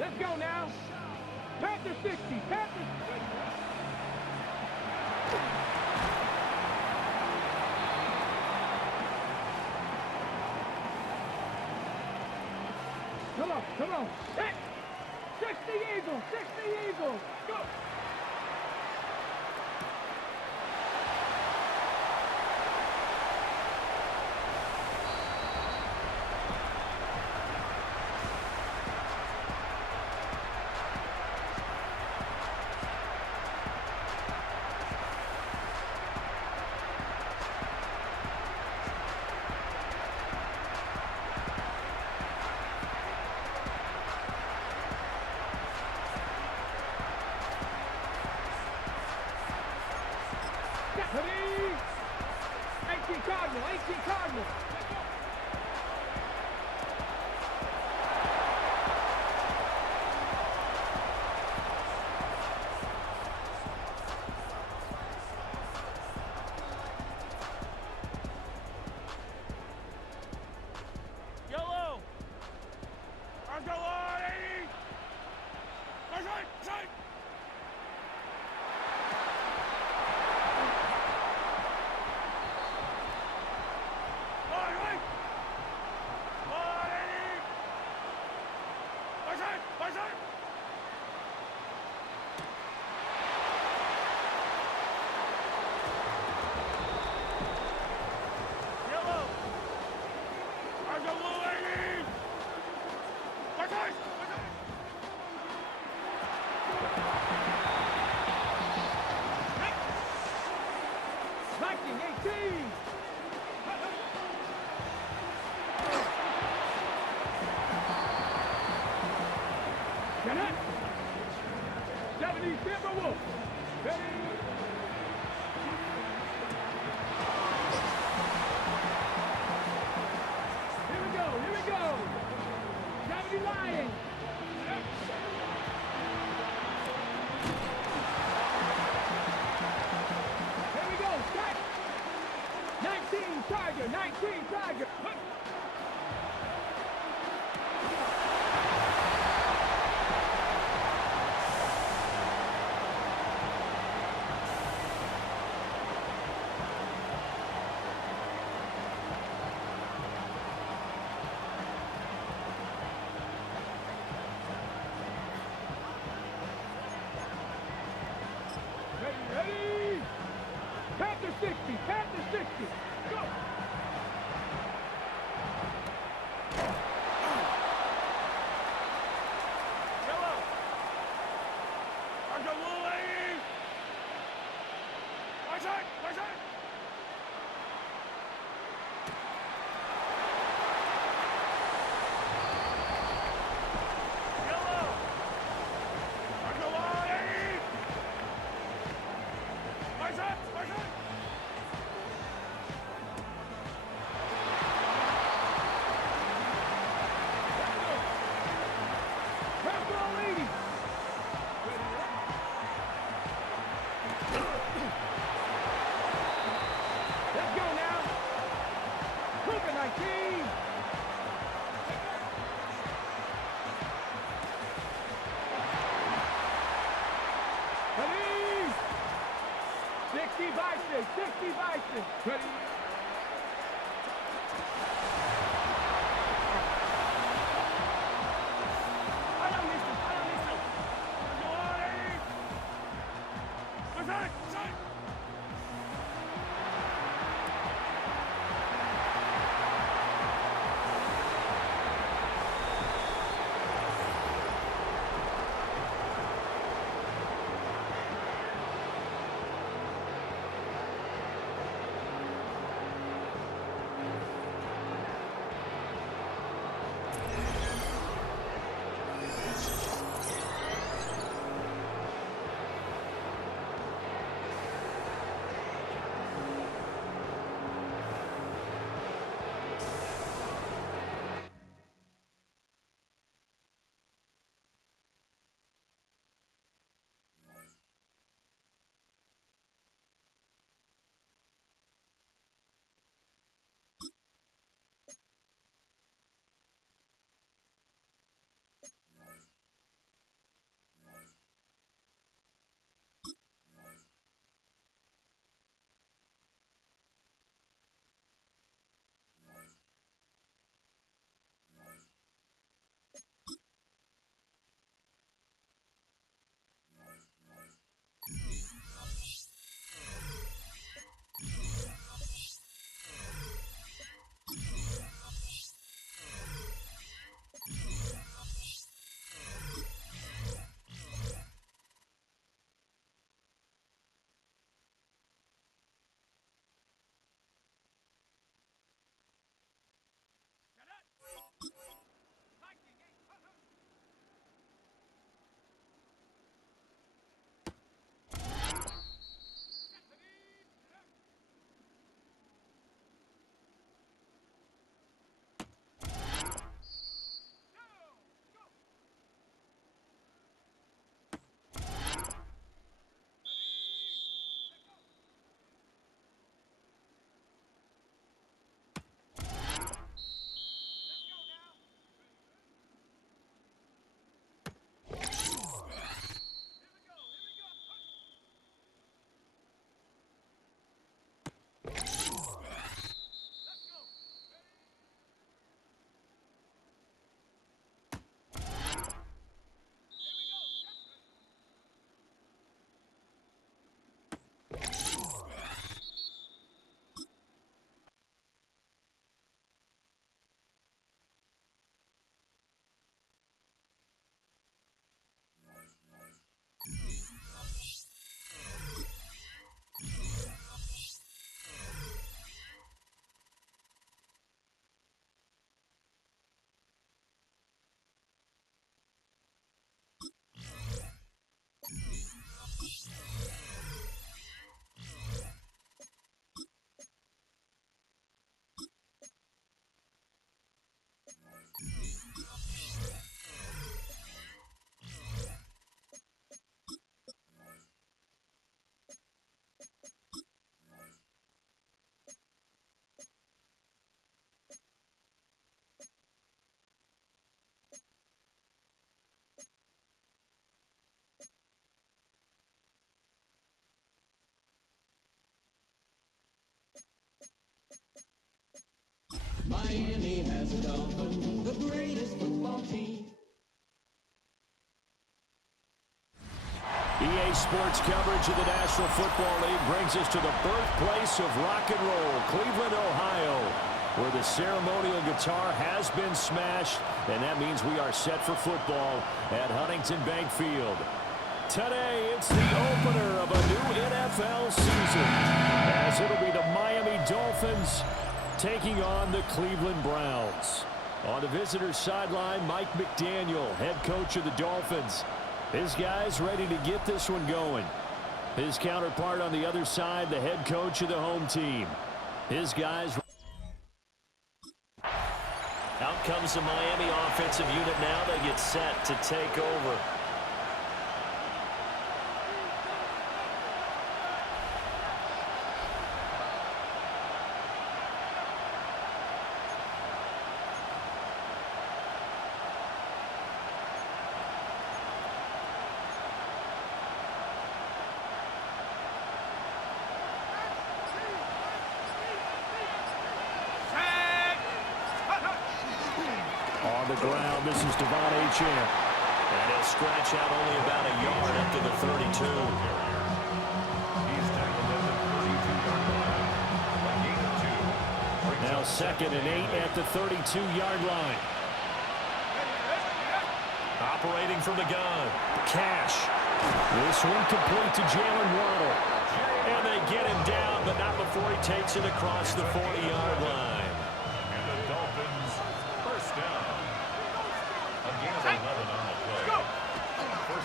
Let's go now. Panther 60. Panther. Come on, come on. 60 Eagles, 60 Eagles. Go. Ready? 18 Cardinal, 18 Cardinal. Yellow! Let's go on, 80! Let's right, right! Viking 18. Get it. 70 Timberwolves. Ready? Here we go, here we go. 70 Lions. Here we go, strike. 19 Tiger, 19 Tiger. Ready? Panther 60, Panther 60. Go! Yellow! Let's go, blue 80! Right side, right side! Yellow! Let's go, 80! Right side, right side! Purple 80. Let's go now. Cougar 19. Ready? 60 Bison, 60 Bison. Ready? I don't listen. Let's go, 80! Right side, right side! EA Sports coverage of the National Football League brings us to the birthplace of rock and roll, Cleveland, Ohio, where the ceremonial guitar has been smashed, and that means we are set for football at Huntington Bank Field. Today, it's the opener of a new NFL season, as it'll be the Miami Dolphins taking on the Cleveland Browns. On the visitor's sideline, Mike McDaniel, head coach of the Dolphins. His guys ready to get this one going. His counterpart on the other side, the head coach of the home team. His guys. Out comes the Miami offensive unit now. They get set to take over. On the ground, this is Devon Achane. And he'll scratch out only about a yard up to the 32. He's tackled at the 32-yard line. A gain of 2. Now 2nd and 8 at the 32-yard line. Operating from the gun. Cash. This one complete to Jalen Waddle. And they get him down, but not before he takes it across the 40-yard line. And the Dolphins first down. A gain of 11 on the play.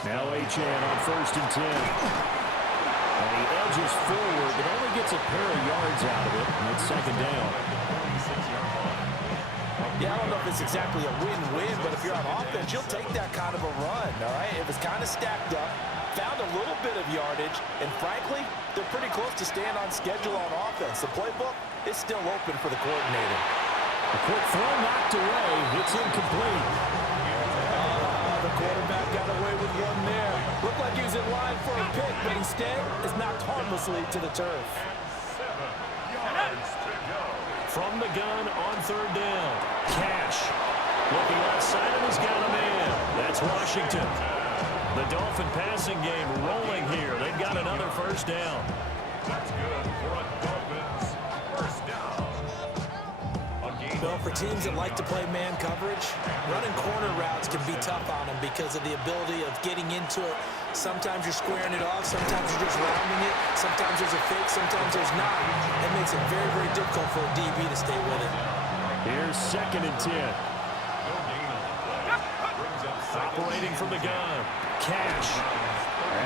Now Achane on 1st and 10. And he edges forward, but only gets a pair of yards out of it. And it's 2nd down. 46-yard line. Yeah, I don't know if it's exactly a win-win, but if you're on offense, you'll take that kind of a run, all right? It was kind of stacked up, found a little bit of yardage, and frankly, they're pretty close to staying on schedule on offense. The playbook is still open for the coordinator. A quick throw knocked away. It's incomplete. The quarterback got away with one there. Looked like he was in line for a pick, but instead is knocked harmlessly to the turf. 7 yards to go. From the gun on 3rd down. Cash. Looking outside and he's got a man. That's Washington. The Dolphin passing game rolling here. They've got another 1st down. That's good for a Dolphins first down. A gain Well, for teams that like to play man coverage, running corner routes can be tough on them because of the ability of getting into it. Sometimes you're squaring it off. Sometimes you're just rounding it. Sometimes there's a fake. Sometimes there's not. It makes it very, very difficult for a DB to stay with it. Here's 2nd and 10. No gain on the play. Brings up second. Operating from the gun. Cash.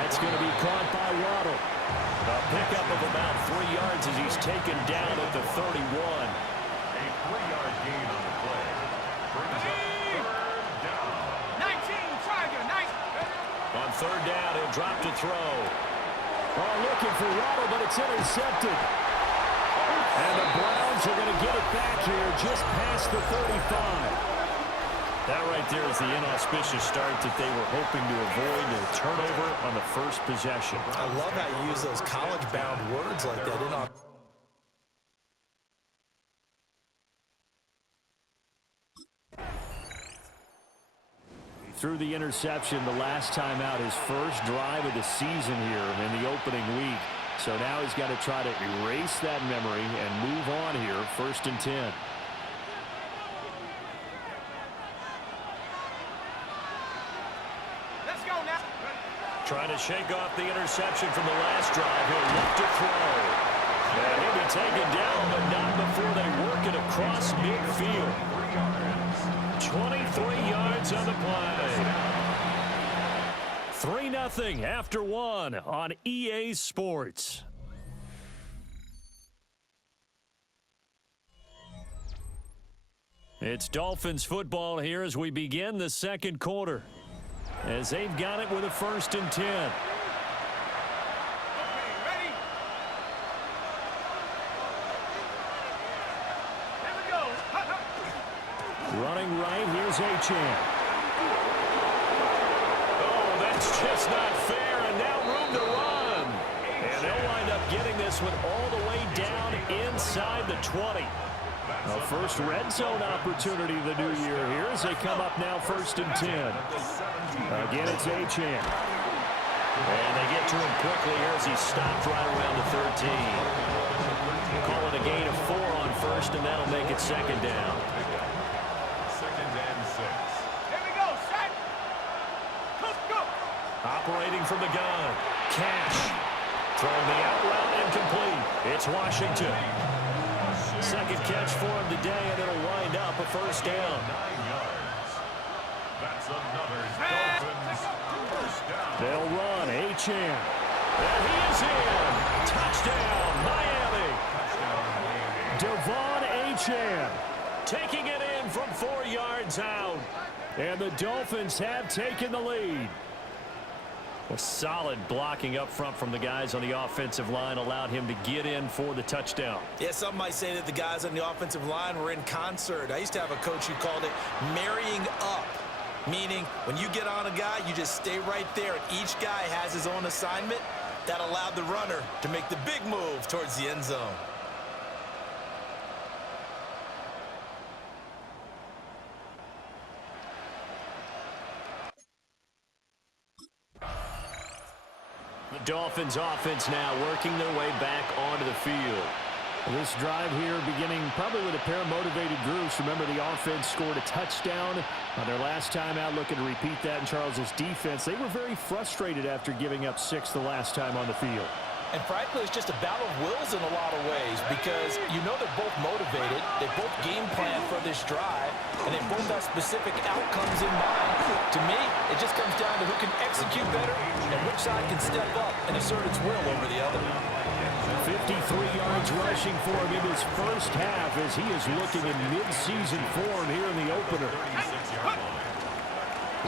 That's going to be caught by Waddle. A pickup of about 3 yards as he's taken down at the 31. A 3-yard gain on the play. Brings up 3rd down. 19, Charger, 19. On 3rd down, he'll drop to throw. Oh, looking for Waddle, but it's intercepted. And the Browns are going to get it back here just past the 35. That right there is the inauspicious start that they were hoping to avoid, the turnover on the first possession. I love how you use those college-bound words like that. Threw the interception the last time out, his first drive of the season here in the opening week. So now he's got to try to erase that memory and move on here, 1st and 10. Let's go now. Trying to shake off the interception from the last drive. He'll look to throw. And he'll be taken down, but not before they work it across midfield. 23 yards on the play. 3-0 after 1 on EA Sports. It's Dolphins football here as we begin the 2nd quarter. As they've got it with a 1st and 10. Okay, ready? Here we go. Running right, here's Achane. Oh, that's just not fair, and now room to run. And they'll wind up getting this one all the way down inside the 20. A first red zone opportunity of the new year here as they come up now 1st and 10. Again, it's Achane. And they get to him quickly here as he stopped right around the 13. We'll call it a gain of 4 on first, and that'll make it second down. Second and 6. Here we go, set. Go. Operating from the gun. Cash. Throwing the out route incomplete. It's Washington. Second catch for him today, and it'll wind up a first down. 9 yards. That's another Dolphins first down. They'll run. Achane. And he is in. Touchdown, Miami. Devon Achane taking it in from 4 yards out. And the Dolphins have taken the lead. A solid blocking up front from the guys on the offensive line allowed him to get in for the touchdown. Yeah, some might say that the guys on the offensive line were in concert. I used to have a coach who called it marrying up, meaning when you get on a guy, you just stay right there, and each guy has his own assignment. That allowed the runner to make the big move towards the end zone. The Dolphins offense now working their way back onto the field. This drive here beginning probably with a pair of motivated groups. Remember, the offense scored a touchdown on their last time out, looking to repeat that in Charles's defense. They were very frustrated after giving up 6 the last time on the field. And frankly, it's just a battle of wills in a lot of ways because you know they're both motivated, they both game plan for this drive, and they both have specific outcomes in mind. To me, it just comes down to who can execute better and which side can step up and assert its will over the other. 53 yards rushing for him in his first half as he is looking in mid-season form here in the opener.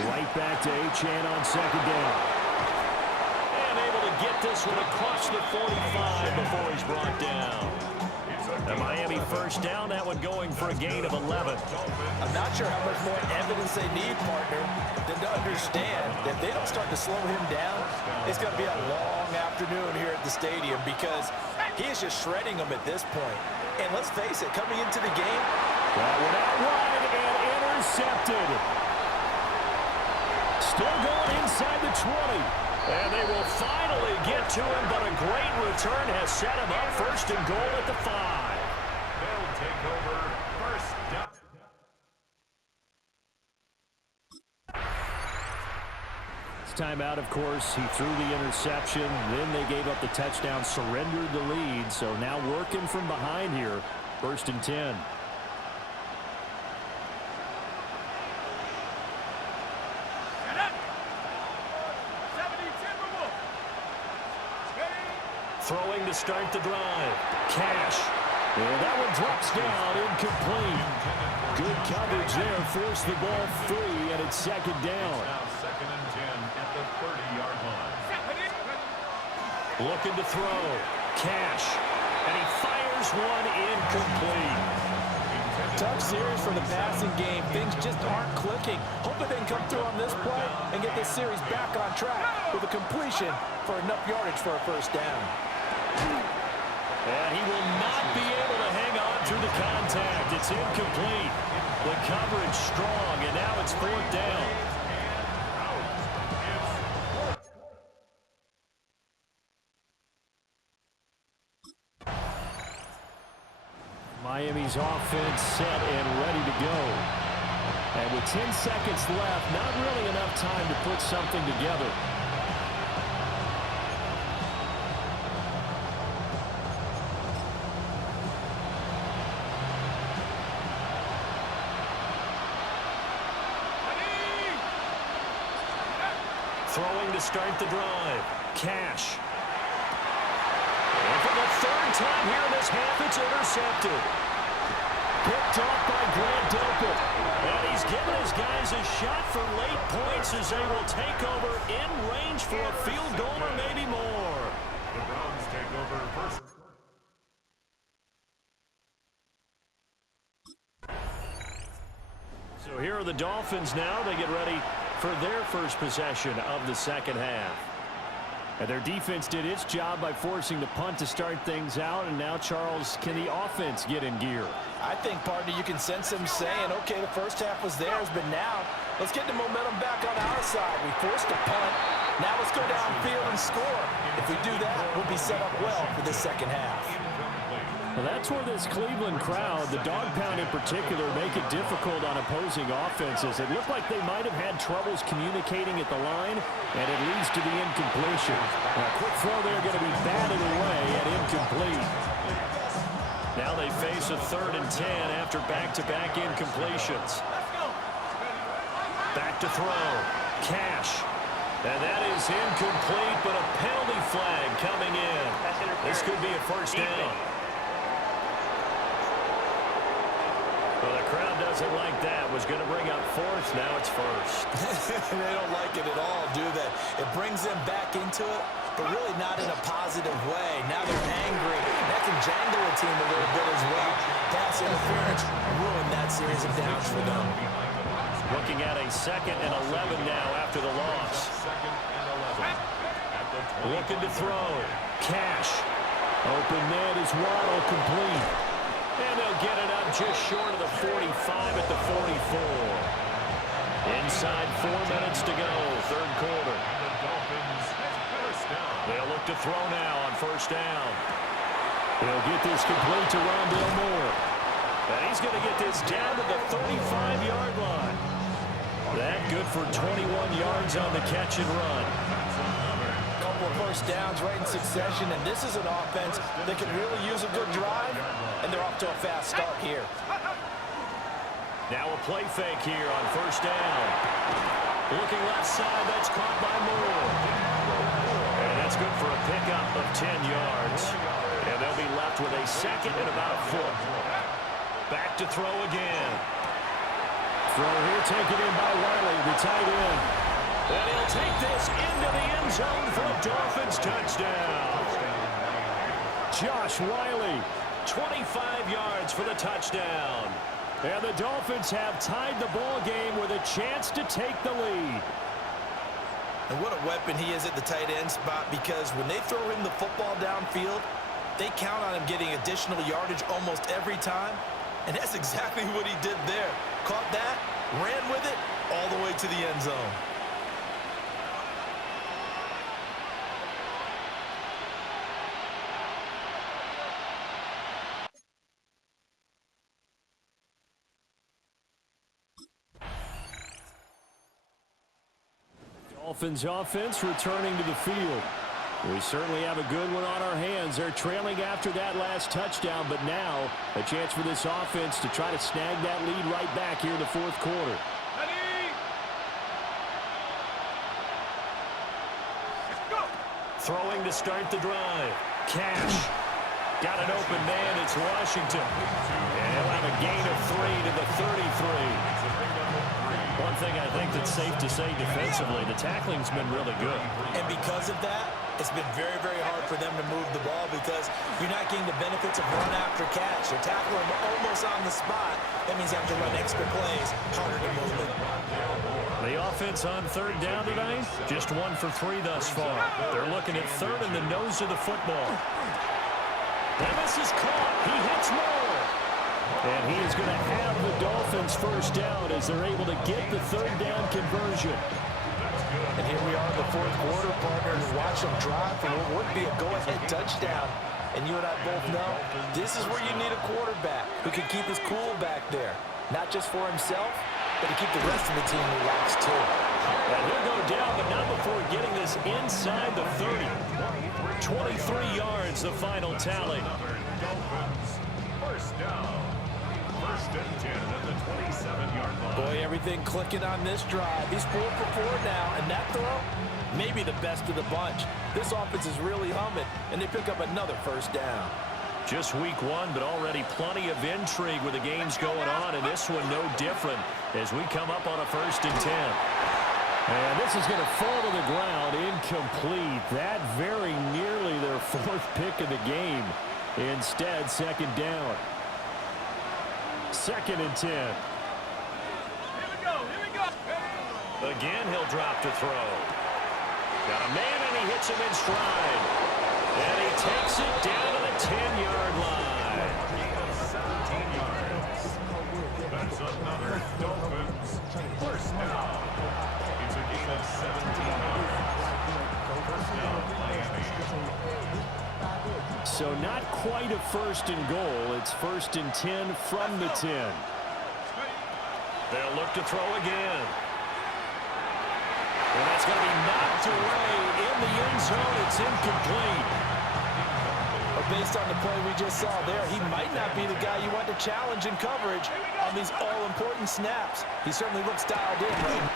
Right back to Achane on second down. Get this one across the 45 before he's brought down. The Miami first down, that one going for a gain of 11. I'm not sure how much more evidence they need, partner, than to understand that if they don't start to slow him down, it's going to be a long afternoon here at the stadium because he is just shredding them at this point. And let's face it, coming into the game, that one out wide and intercepted. Still going inside the 20. And they will finally get to him, but a great return has set him up first and goal at the 5. They'll take over first down. This time out, of course, he threw the interception. Then they gave up the touchdown, surrendered the lead. So now working from behind here, first and 10. Throwing to start the drive. Cash. And that one drops down, incomplete. Good coverage there, forced the ball free, and it's second down. Now second and 10 at the 30-yard line. Looking to throw. Cash. And he fires one incomplete. Tough series for the passing game. Things just aren't clicking. Hoping they can come through on this play and get this series back on track with a completion for enough yardage for a first down. And he will not be able to hang on through the contact. It's incomplete. The coverage strong, and now it's fourth down. Miami's offense set and ready to go. And with 10 seconds left, not really enough time to put something together. Throwing to start the drive. Cash. And for the third time here in this half, it's intercepted. Picked off by Grant Delpit. And he's given his guys a shot for late points as they will take over in range for a field goal or maybe more. The Browns take over first. So here are the Dolphins now. They get ready for their first possession of the second half. And their defense did its job by forcing the punt to start things out. And now, Charles, can the offense get in gear? I think, partner, you can sense them saying, okay, the first half was theirs, but now let's get the momentum back on our side. We forced a punt. Now let's go downfield and score. If we do that, we'll be set up well for the second half. Well, that's where this Cleveland crowd, the dog pound in particular, make it difficult on opposing offenses. It looked like they might have had troubles communicating at the line, and it leads to the incompletion. A quick throw there going to be batted away and incomplete. Now they face a 3rd and 10 after back-to-back incompletions. Back to throw. Cash. And that is incomplete, but a penalty flag coming in. This could be a first down. Well, the crowd doesn't like that. Was going to bring up 4th. Now it's 1st. They don't like it at all, do they? It brings them back into it, but really not in a positive way. Now they're angry. That can jangle a team a little bit as well. Pass interference ruined that series of downs for them. Looking at a 2nd and 11 now after the loss. Looking to throw. Cash. Open man is Waddle, complete. And they'll get it up just short of the 45 at the 44. Inside 4 minutes to go, 3rd quarter. They'll look to throw now on first down. They'll get this complete to Rondale Moore. And he's going to get this down to the 35-yard line. That good for 21 yards on the catch and run. Couple of first downs right in succession, and this is an offense that can really use a good drive, and they're off to a fast start here. Now a play fake here on first down. Looking left side, that's caught by Moore. And that's good for a pickup of 10 yards. And they'll be left with a 2nd and about a foot. Back to throw again. Throw here taken in by Wiley, the tight end. And he'll take this into the end zone for a Dolphins touchdown. Josh Wiley, 25 yards for the touchdown. And the Dolphins have tied the ball game with a chance to take the lead. And what a weapon he is at the tight end spot, because when they throw him the football downfield, they count on him getting additional yardage almost every time. And that's exactly what he did there. Caught that, ran with it, all the way to the end zone. Dolphins offense returning to the field. We certainly have a good one on our hands. They're trailing after that last touchdown, but now a chance for this offense to try to snag that lead right back here in the 4th quarter. Throwing to start the drive. Cash. Got an open man. It's Washington. And he'll have a gain of 3 to the 33. One thing I think that's safe to say defensively, the tackling's been really good. And because of that, it's been very, very hard for them to move the ball, because you're not getting the benefits of run after catch. You're tackling them almost on the spot. That means you have to run extra plays, harder to move it. The offense on 3rd down tonight, just 1 for 3 thus far. They're looking at 3rd in the nose of the football. And this is caught. He hits Moore. And he is going to have the Dolphins first down as they're able to get the 3rd down conversion. And here we are in the 4th quarter, partner, and watch them drive for what would be a go-ahead touchdown. And you and I both know this is where you need a quarterback who can keep his cool back there. Not just for himself, but to keep the rest of the team relaxed too. And he'll go down, but not before getting this inside the 30. 23 yards, the final tally. First down. 1st and 10 at the 27-yard line. Boy, everything clicking on this drive. He's 4 for 4 now, and that throw, maybe the best of the bunch. This offense is really humming, and they pick up another first down. Just week 1, but already plenty of intrigue with the games going on, and this one no different as we come up on a 1st and 10. And this is going to fall to the ground, incomplete. That very nearly their 4th pick of the game. Instead, 2nd down. 2nd and 10. Here we go. Again, he'll drop to throw. Got a man, and he hits him in stride. And he takes it down to the 10-yard line. 17 yards. That's another Dolphins first down. It's a gain of 17 yards. So not quite a first and goal. It's first and 10 from the 10. They'll look to throw again. And that's going to be knocked away in the end zone. It's incomplete. But based on the play we just saw there, he might not be the guy you want to challenge in coverage on these all-important snaps. He certainly looks dialed in, right?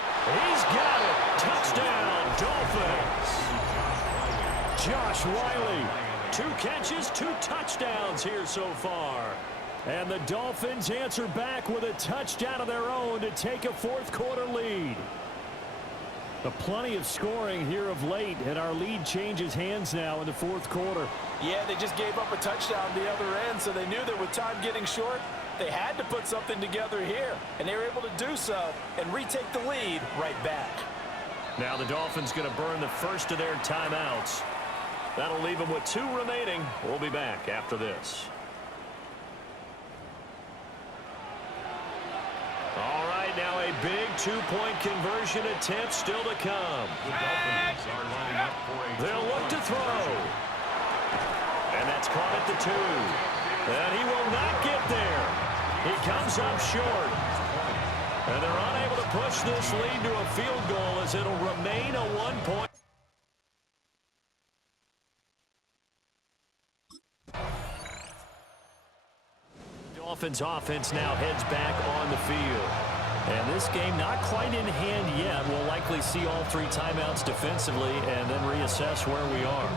He's got it. Touchdown, Dolphins. Josh Wiley, 2 catches, 2 touchdowns here so far. And the Dolphins answer back with a touchdown of their own to take a fourth-quarter lead. Plenty of scoring here of late, and our lead changes hands now in the fourth quarter. Yeah, they just gave up a touchdown the other end, so they knew that with time getting short, they had to put something together here, and they were able to do so and retake the lead right back. Now the Dolphins going to burn the first of their timeouts. That'll leave them with 2 remaining. We'll be back after this. All right, now a big 2-point conversion attempt still to come. They'll look to throw. And that's caught at the 2. And he will not get there. He comes up short. And they're unable to push this lead to a field goal as it'll remain a 1-point. Dolphins offense now heads back on the field. And this game not quite in hand yet. We'll likely see all 3 timeouts defensively and then reassess where we are.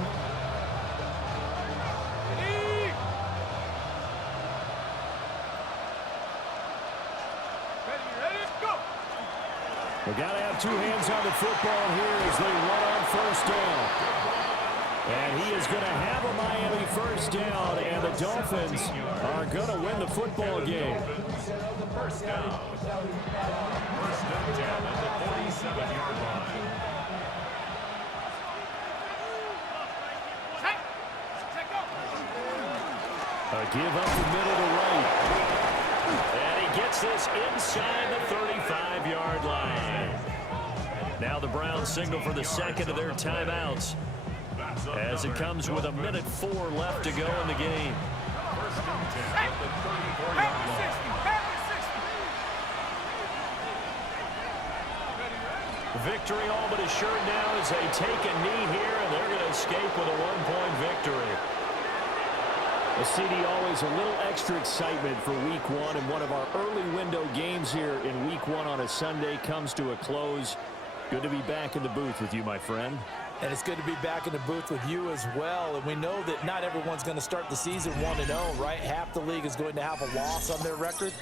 We got to have 2 hands on the football here as they run on first down. And he is going to have a Miami first down, and the Dolphins are going to win the football game. First down. First and 10 at the 47-yard line. A give up the middle to right. And he gets this inside the 35-yard line. Now the Browns signal for the second of their timeouts, as it comes with 1:04 left to go in the game. First and 10 at the 34-yard line. Victory all but assured now as they take a knee here, and they're going to escape with a 1-point victory. Well, CD, always a little extra excitement for week 1, and one of our early window games here in week 1 on a Sunday comes to a close. Good to be back in the booth with you, my friend. And it's good to be back in the booth with you as well. And we know that not everyone's going to start the season 1-0, right? Half the league is going to have a loss on their record.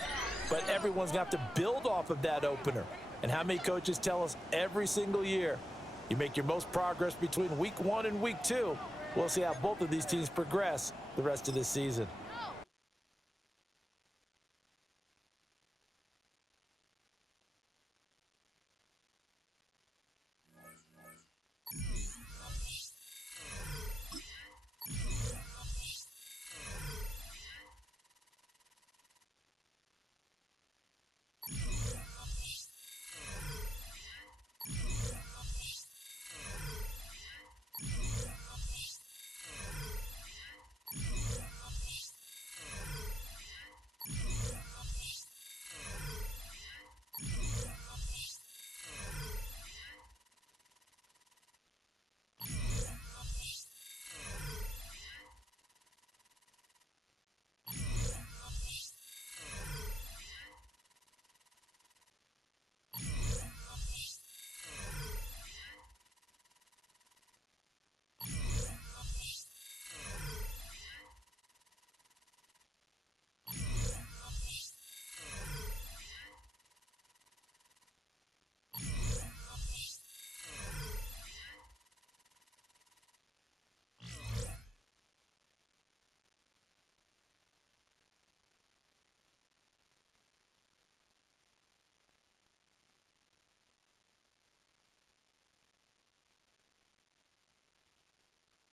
But everyone's going to have to build off of that opener. And how many coaches tell us every single year, you make your most progress between week 1 and week 2. We'll see how both of these teams progress the rest of this season.